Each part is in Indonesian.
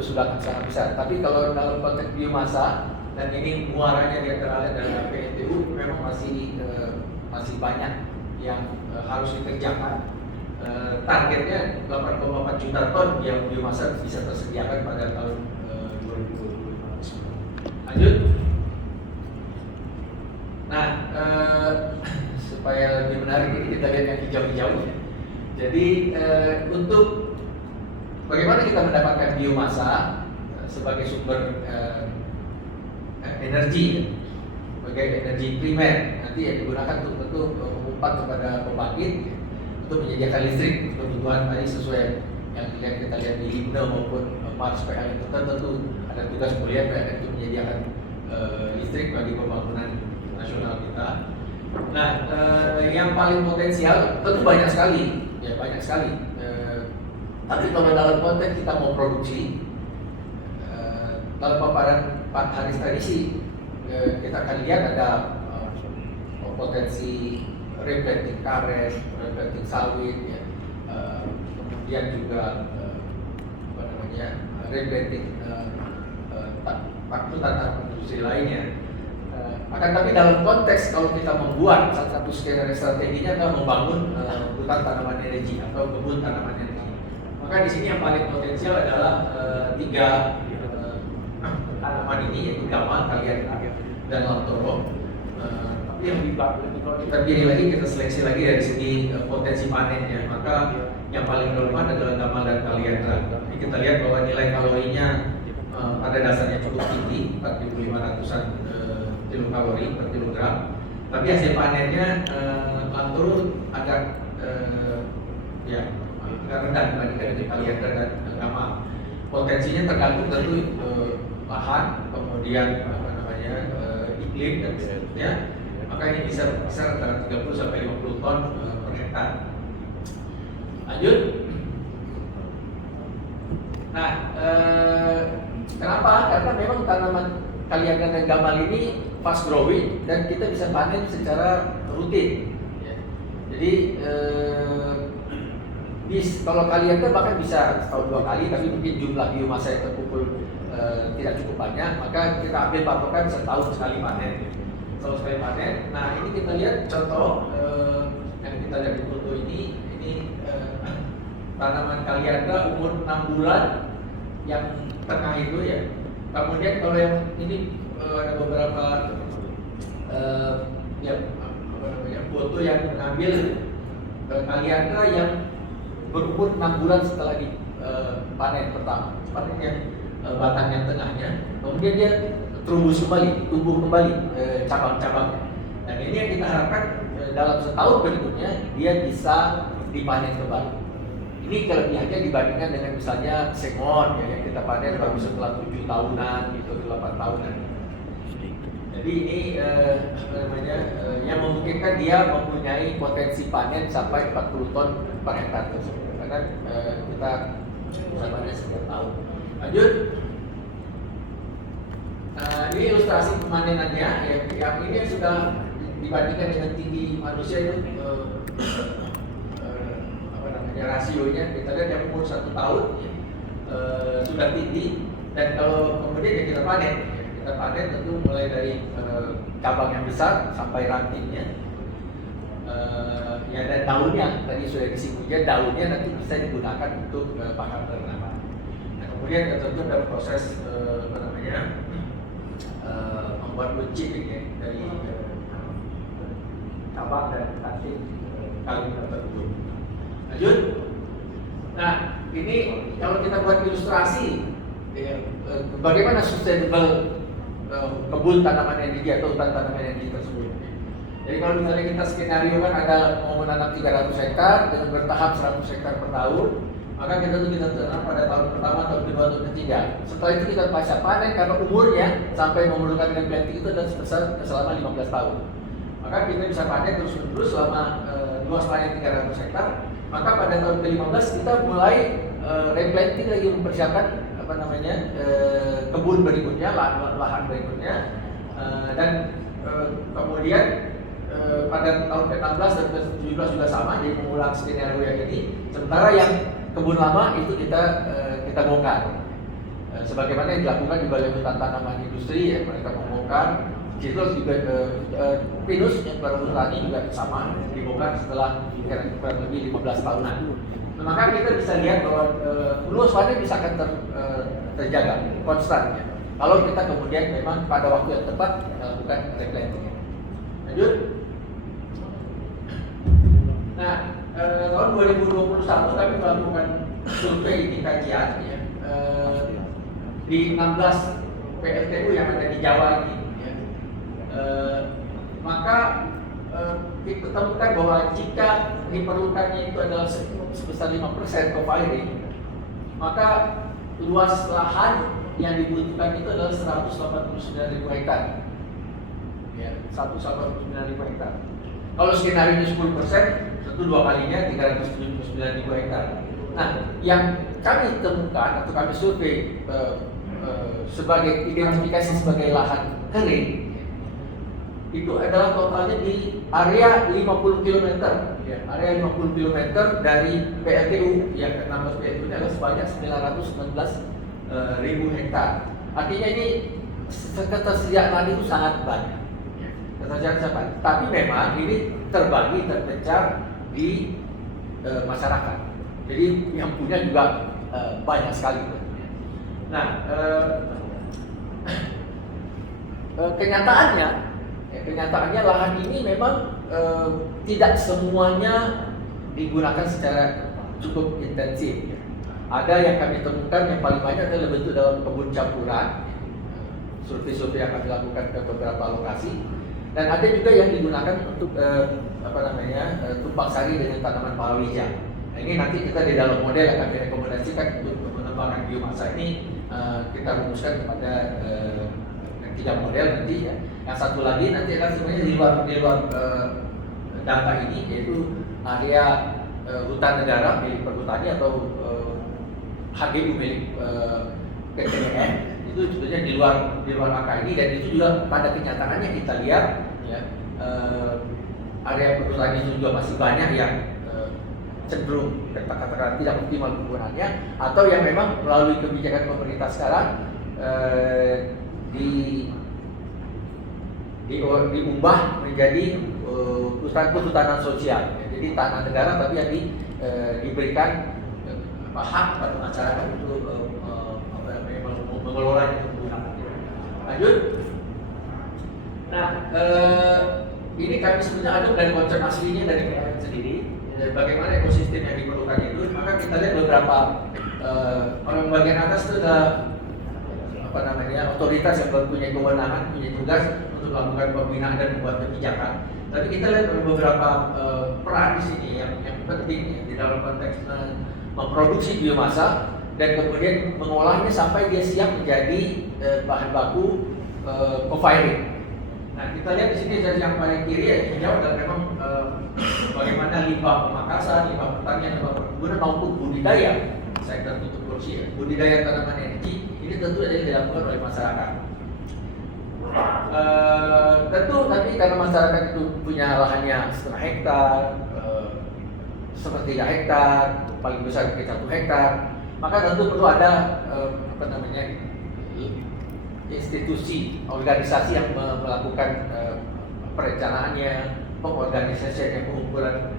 sudah sangat besar. Tapi kalau dalam konteks biomasa dan ini muaranya di antara dari PNTU memang masih banyak yang harus dikerjakan. Targetnya 8,4 juta ton yang biomasa bisa tersediakan pada tahun 2025. Lanjut. Nah, supaya lebih menarik ini kita lihat yang hijau-hijau ya. Jadi untuk bagaimana kita mendapatkan biomasa sebagai sumber energi, sebagai energi primer nanti yang digunakan untuk mengumpat kepada pembangkit untuk menyediakan listrik kebutuhan tadi sesuai yang kita lihat di Himne maupun Mars PLN itu kan tentu ada tugas mulia PLN untuk menyediakan listrik bagi pembangunan nasional kita. Nah, yang paling potensial tentu banyak sekali, ya banyak sekali. Tapi kalau dalam konteks kita mau produksi, dalam paparan Pak Haris tadi sih kita akan lihat ada potensi replanting karet, replanting sawit, ya. Kemudian juga replanting tanaman industri lainnya. Akan tapi dalam konteks kalau kita membuat salah satu skenario strateginya adalah membangun hutan tanaman energi atau kebun tanaman energi. Maka di sini yang paling potensial adalah tiga tanaman ini yaitu gamal, kalian dan lantoro. Tapi yang kalau kita pilih lagi, kita seleksi lagi dari segi potensi panennya. Maka yang paling relevan adalah gamal dan kaliandra. Ini kita lihat bahwa nilai kalorinya pada dasarnya cukup tinggi, 4.500-an kilokalori per kilogram. Tapi hasil panennya lantoro agak agak rendah dibandingkan dengan kaliandra dan gamal. Potensinya tergantung tentu lahan, kemudian iklim dan seterusnya. Maka ini bisa besar antara 30 sampai 50 ton per hektar. Lanjut. Nah, kenapa? Karena memang tanaman kaliandra dan gamal ini fast growing dan kita bisa panen secara rutin. Ya. Jadi kalau kaliandra bahkan bisa setahun 2 kali, tapi mungkin jumlah biomasa yang terkumpul tidak cukup banyak, maka kita ambil patokan setahun sekali panen. Setahun sekali panen. Nah, ini kita lihat contoh yang kita lihat di foto ini tanaman kaliandra umur 6 bulan yang tengah itu ya. Kemudian kalau yang ini ada beberapa foto yang mengambil kaliandra yang berumur 6 bulan setelah dipanen pertama. Panen yang batang yang tengahnya, kemudian dia tumbuh kembali cabang-cabangnya. Dan ini yang kita harapkan dalam setahun berikutnya dia bisa dipanen kembali. Ini kelebihannya dibandingkan dengan misalnya sengon ya, yang kita panen baru setelah 7 tahunan gitu, 8 tahunan. Jadi ini yang memungkinkan dia mempunyai potensi panen sampai 40 ton per hektar tersebut. Karena kita bisa panen setiap tahun. Lanjut. Ini ilustrasi pemanenannya. Yang ini sudah dibandingkan dengan tinggi manusia itu rasionya. Kita lihat yang umur 1 tahun sudah tinggi, dan kalau kemudian kita panen tentu mulai dari cabang yang besar sampai rantingnya. Dan daunnya tadi sudah disinggung, daunnya nanti bisa digunakan untuk pakan ternak. Nah, kemudian tentu ada proses membuat buncit ya, dari cabang dan ranting kali tertentu. Lanjut. Nah, ini kalau kita buat ilustrasi bagaimana sustainable kebun tanaman energi atau hutan tanaman energi tersebut. Jadi kalau misalnya kita skenario kan ada mau menanam 300 hektar dengan bertahap 100 hektar per tahun, maka kita tanam pada tahun pertama, tahun kedua, tahun ketiga. Setelah itu kita bisa panen karena umurnya sampai memerlukan replanting itu dan selama 15 tahun. Maka kita bisa panen terus-menerus selama luas lahan 300 hektar. Maka pada tahun ke-15 kita mulai replanting lagi, mempersiapkan kebun berikutnya, lahan berikutnya, dan kemudian pada tahun ke-16 dan ke-17 juga sama, jadi mengulang skenario yang ini. Sementara yang kebun lama itu kita bongkar. sebagaimana yang dilakukan di Balai Hutan Tanaman Industri ya, mereka membongkar. Citrus juga pinus yang baru tani juga sama dibongkar setelah kurang lebih 15 tahunan. Nah, maka kita bisa lihat bahwa luas panen bisa akan terjaga konstan ya. Kalau kita kemudian memang pada waktu yang tepat melakukan replanting. Lanjut. Nah, tahun 2021 kami melakukan survei di kajian ya, di 16 PLTU yang ada di Jawa ini. Maka kita temukan bahwa jika diperlukannya itu adalah sebesar 5% co-firing, maka luas lahan yang dibutuhkan itu adalah 189.000 hektar. Ya, 189.000 hektar. Kalau skenario 10%, tentu dua kalinya 379.000 hektar. Nah, yang kami temukan atau kami survei sebagai identifikasi sebagai lahan kering itu adalah totalnya di area 50 km ya, area 50 km dari PLTU yang 16 PLTU ini adalah sebanyak 919.000 hektar. Artinya ini ketersediaan itu sangat banyak ya, ketersediaan sangat banyak. Tapi memang ini terbagi terpencar di masyarakat, jadi yang punya juga banyak sekali. Nah, kenyataannya lahan ini memang tidak semuanya digunakan secara cukup intensif. Ada yang kami temukan yang paling banyak adalah bentuk dalam kebun campuran, survei-survei yang kami lakukan ke beberapa lokasi, dan ada juga yang digunakan untuk tumpang sari dengan tanaman palawija. Nah, ini nanti kita di dalam model yang kami rekomendasikan untuk mengembangkan biomasa ini kita rumuskan kepada 3 model nanti ya. Yang satu lagi nanti akan sebenarnya di luar data ini, yaitu area hutan negara milik perhutani atau HGU milik PTN, itu sebetulnya di luar angka ini, dan itu juga pada kenyataannya kita lihat ya, area perhutani itu juga masih banyak yang cenderung katakan tidak optimal penggunaannya, atau yang memang melalui kebijakan pemerintah sekarang diubah menjadi kehutanan sosial. Jadi tanah negara tapi yang diberikan hak pada masyarakat untuk mengelolanya untuk menggunakan. Lanjut. Nah, ini kami sebenarnya ada dari konsep aslinya dari PLN sendiri. Bagaimana ekosistem yang diperlukan itu, maka kita lihat beberapa orang bagian atas itu ada otoritas yang mempunyai kewenangan, punya tugas untuk melakukan pembinaan dan membuat kebijakan. Tapi kita lihat beberapa peran di sini yang penting ya, di dalam konteks memproduksi biomasa dan kemudian mengolahnya sampai dia siap menjadi bahan baku co-firing. Nah, kita lihat di sini dari yang paling kiri ya, hijau adalah memang bagaimana limbah pemakasan, limbah pertanian, limbah perkebunan maupun budidaya sektor tutup kursi ya, budidaya tanaman energi ini tentu saja dilakukan oleh masyarakat. Tentu tapi karena masyarakat itu punya lahannya 0,5 hektar, 1/3 hektar, paling besar mungkin 1 hektar, maka tentu perlu ada institusi, organisasi yang melakukan perencanaannya, pengorganisasian pengukuran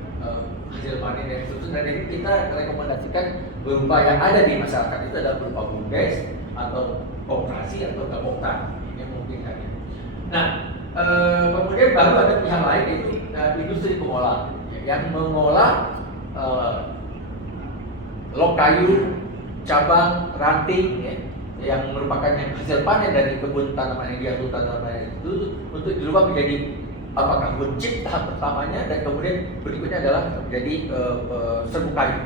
hasil panen dan seterusnya. Dan ini kita rekomendasikan berupa yang ada di masyarakat itu adalah berupa BUMDes atau koperasi atau gaboktan ini mungkin kan. Nah, kemudian baru ada pihak lain yaitu industri pengolah yang mengolah log kayu, cabang, ranting ya, yang merupakan yang hasil panen dari kebun tanaman energi atau tanaman itu untuk dirubah menjadi apakah wood chip tahap pertamanya, dan kemudian berikutnya adalah menjadi serbuk kayu.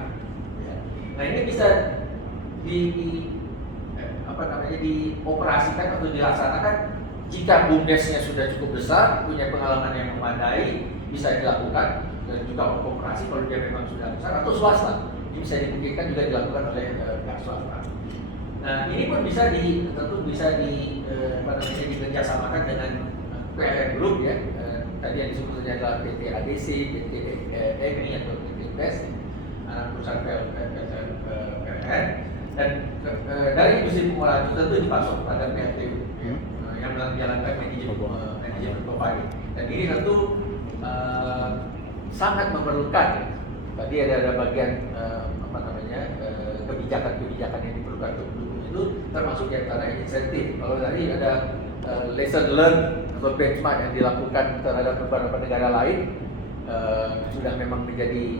Nah, ini bisa dioperasikan atau dilaksanakan jika BUMDesnya sudah cukup besar, punya pengalaman yang memadai, bisa dilakukan, dan juga kooperasi kalau dia memang sudah besar, atau swasta. Ini bisa dimungkinkan juga dilakukan oleh pihak swasta. Nah, ini pun tentu bisa dikerjasamakan dengan PLN Group ya. Tadi yang disebut saja adalah PT ADC, PT EMI atau PT PES, anak perusahaan PLN. Dan dari industri pengolahan itu tentu dipasok pada PLTU yang menjalankan manajemen profiling. Dan ini tentu sangat memerlukan. Tadi ada bagian kebijakan-kebijakan yang diperlukan untuk mendukung itu, termasuk di antara insentif. Kalau tadi ada lesson learned atau benchmark yang dilakukan terhadap beberapa negara lain, sudah memang menjadi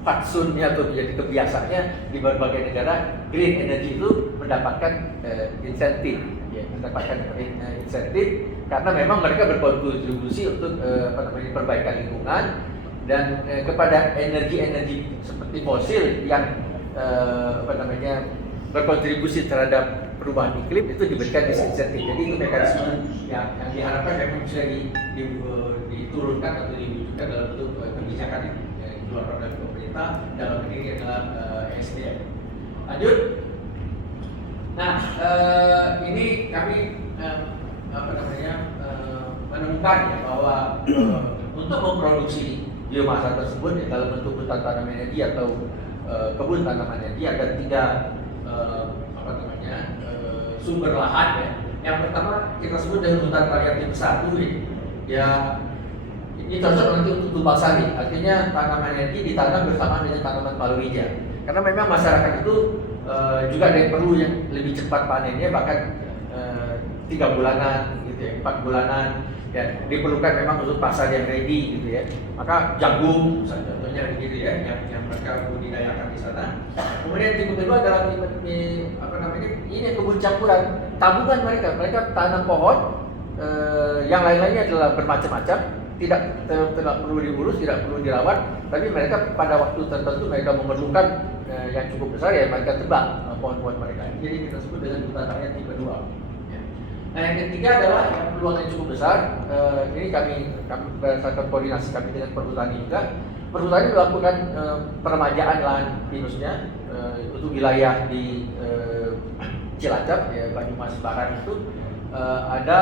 fatsunnya atau menjadi kebiasaannya di berbagai negara, green energy itu mendapatkan insentif, karena memang mereka berkontribusi untuk perbaikan lingkungan dan kepada energi seperti fosil yang berkontribusi terhadap perubahan iklim itu diberikan disinsentif. Jadi itu mekanisme yang diharapkan memang bisa diturunkan atau diwujudkan dalam bentuk kebijakan yang dikeluarkan oleh pemerintah, dalam ini adalah SDM. Lanjut. Nah, ini kami menemukan bahwa untuk memproduksi biomasa tersebut dalam bentuk hutan tanaman energi atau kebun tanaman energi ada 3 sumber lahan ya. Yang pertama kita sebut dengan hutan variatif 1 ya. Ini cocok nanti untuk tumpang sari, artinya tanaman energi ditanam bersamaan dengan tanaman palawija. Karena memang masyarakat itu juga ada yang perlu yang lebih cepat panennya, bahkan 3 bulanan gitu ya, 4 bulanan. Ya, diperlukan memang untuk pasar yang ready gitu ya. Maka jagung contohnya begitu ya, yang mereka budidayakan di sana. Kemudian tipe kedua adalah ini kebun campuran, tabungan mereka tanam pohon, yang lain-lainnya adalah bermacam-macam, tidak perlu diurus, tidak perlu dirawat, tapi mereka pada waktu tertentu mereka memerlukan yang cukup besar ya mereka tebang pohon-pohon mereka. Jadi kita sebut dengan hutan rakyat tipe 2. Nah, yang ketiga adalah yang peluang yang cukup besar. Ini kami berdasarkan koordinasi kami dengan Perhutani juga. Perhutani melakukan peremajaan lahan pinusnya untuk wilayah di Cilacap, ya, Banyumas Barat itu ada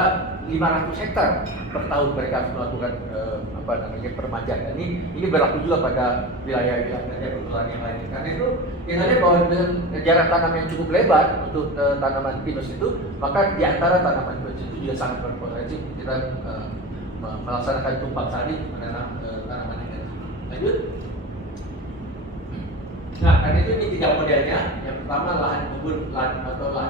500 hektar per tahun mereka melakukan peremajaan. Ini berlaku juga pada wilayah perhutani yang lain. Karena itu kita lihat bahwa dengan jarak tanam yang cukup lebar untuk tanaman pinus itu, maka di antara tanaman pinus itu juga sangat berpotensi kita melaksanakan tumpang sari menanam tanaman energi. Lanjut. Nah, karena itu ini 3 modelnya. Yang pertama lahan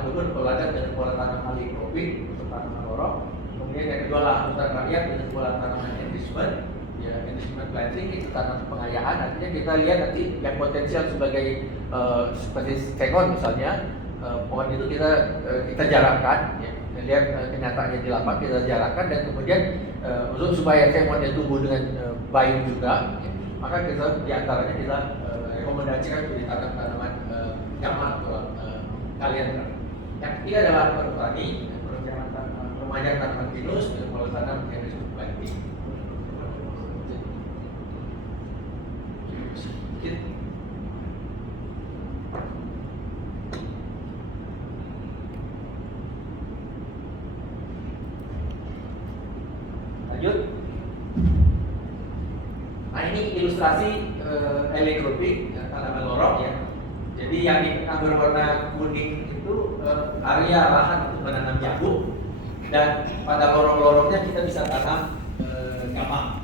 kebun berladang dengan pola tanam aligropik untuk tanaman lorok. Kemudian yang kedua lahan hutan rakyat dengan pola tanaman enrichment, ya enrichment planting itu tanam pengayaan. Artinya kita lihat nanti yang potensial sebagai seperti sengon misalnya, pohon itu kita jarakkan, ya. Kita lihat kenyataannya di lapangan kita jarakkan dan kemudian untuk supaya sengonnya tumbuh dengan baik juga, ya, maka kita diantaranya kita rekomendasikan untuk ditanam tanaman jamak atau kalian. Yang ketiga adalah perhutani, peremajaan tanaman pinus dan pola tanam enrichment planting. Lanjut. Nah, ini ilustrasi aligropik tanaman lorok ya. Jadi yang berwarna kuning itu area lahan untuk menanam jagung, dan pada lorong-lorongnya kita bisa tanam gamang.